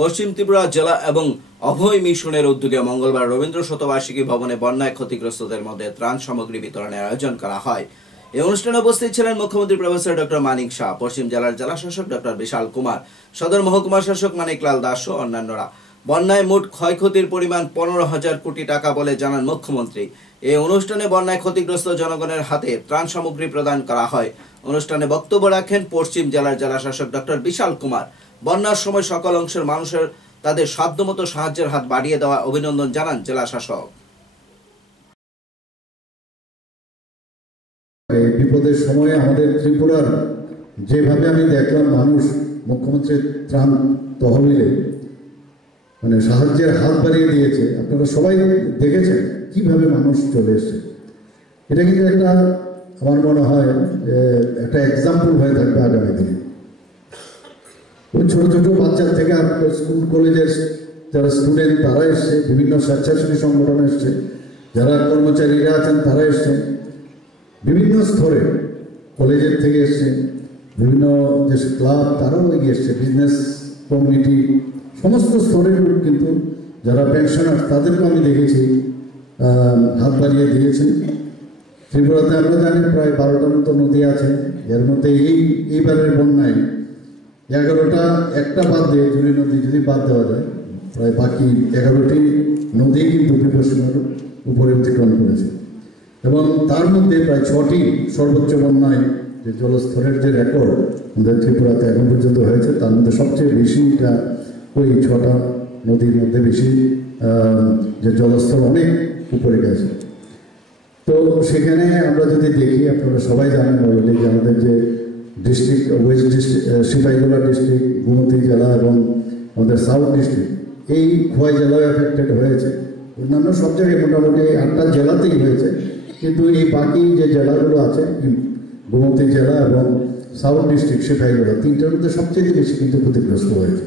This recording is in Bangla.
পশ্চিম ত্রিপুরা জেলা এবং অভয় মিশনের উদ্যোগে মঙ্গলবার রবীন্দ্র শতবার্ষিকী ভবনে বন্যায় ক্ষতিগ্রস্তদের মধ্যে ত্রাণ সামগ্রী বিতরণের আয়োজন করা হয়। এই অনুষ্ঠানে উপস্থিত ছিলেন মুখ্যমন্ত্রী প্রফেসর ডক্টর মানিক শাহ, পশ্চিম জেলার জেলাশাসক ডক্টর বিশাল কুমার, সদর মহকুমা শাসক মানিকলাল দাস ও অন্যান্যরা। বন্যায় মোট ক্ষয়ক্ষতির পরিমাণ 15,000 কোটি টাকা বলে জানান মুখ্যমন্ত্রী। এই অনুষ্ঠানে বন্যায় ক্ষতিগ্রস্ত জনগণের হাতে ত্রাণ সামগ্রী প্রদান করা হয়। অনুষ্ঠানে বক্তব্য রাখেন পশ্চিম জেলার জেলাশাসক ডক্টর বিশাল কুমার। বন্যার সময় সকল অংশের মানুষের তাদের সাধ্যমতো সাহায্যের হাত বাড়িয়ে দেওয়া অভিনন্দন জানান জেলাশাসক। বিপদের সময় আমাদের ত্রিপুরার যেভাবে আমি দেখলাম মানুষ মুখ্যমন্ত্রীর ত্রাণ তহবিলে মানে সাহায্যের হাত বাড়িয়ে দিয়েছে, আপনারা সবাই দেখেছেন কিভাবে মানুষ চলে এসছে। এটা কিন্তু একটা আমার মনে হয় একটা এক্সাম্পল হয়ে থাকবে আগামী দিনে। ওই ছোটো ছোটো বাচ্চার থেকে স্কুল কলেজের যারা স্টুডেন্ট তারা এসছে, বিভিন্ন স্বেচ্ছাসেবী সংগঠন এসছে, যারা কর্মচারীরা আছেন তারা এসছে, বিভিন্ন স্তরে কলেজের থেকে এসছে, বিভিন্ন যে ক্লাব তারাও এগিয়ে এসছে, বিজনেস কমিউনিটি সমস্ত স্তরের লোক কিন্তু যারা পেনশনার তাদেরকে আমি দেখেছি হাত বাড়িয়ে দিয়েছেন। ত্রিপুরাতে আমরা জানি প্রায় 12টার মতো নদী আছে, এর মধ্যে এইবারের বন্যায় 11টা একটা বাদ দিয়ে জুড়ি নদী যদি বাদ দেওয়া যায় প্রায় বাকি 11টি নদী কিন্তু বিপদসীমার উপরে অতিক্রম করেছে এবং তার মধ্যে প্রায় 6টি সর্বোচ্চ বন্যায় যে জলস্তরের যে রেকর্ড আমাদের ত্রিপুরাতে এখন পর্যন্ত হয়েছে তার মধ্যে সবচেয়ে বেশিটা ওই 6টা নদীর মধ্যে বেশি যে জলস্তর অনেক উপরে গেছে। তো সেখানে আমরা যদি দেখি, আপনারা সবাই জানেন অলরেডি যে আমাদের যে district west district, Sepahijala district, Gomati জেলা এবং আমাদের সাউথ ডিস্ট্রিক্ট এই খোয়াই জেলায় এফেক্টেড হয়েছে। অন্যান্য সব জায়গায় মোটামুটি 8টা জেলাতেই হয়েছে, কিন্তু এই বাকি যে জেলাগুলো আছে গোমতী জেলা এবং সাউথ ডিস্ট্রিক্ট সিপাহীজলা 3টার মধ্যে সবচেয়ে বেশি কিন্তু ক্ষতিগ্রস্ত হয়েছে।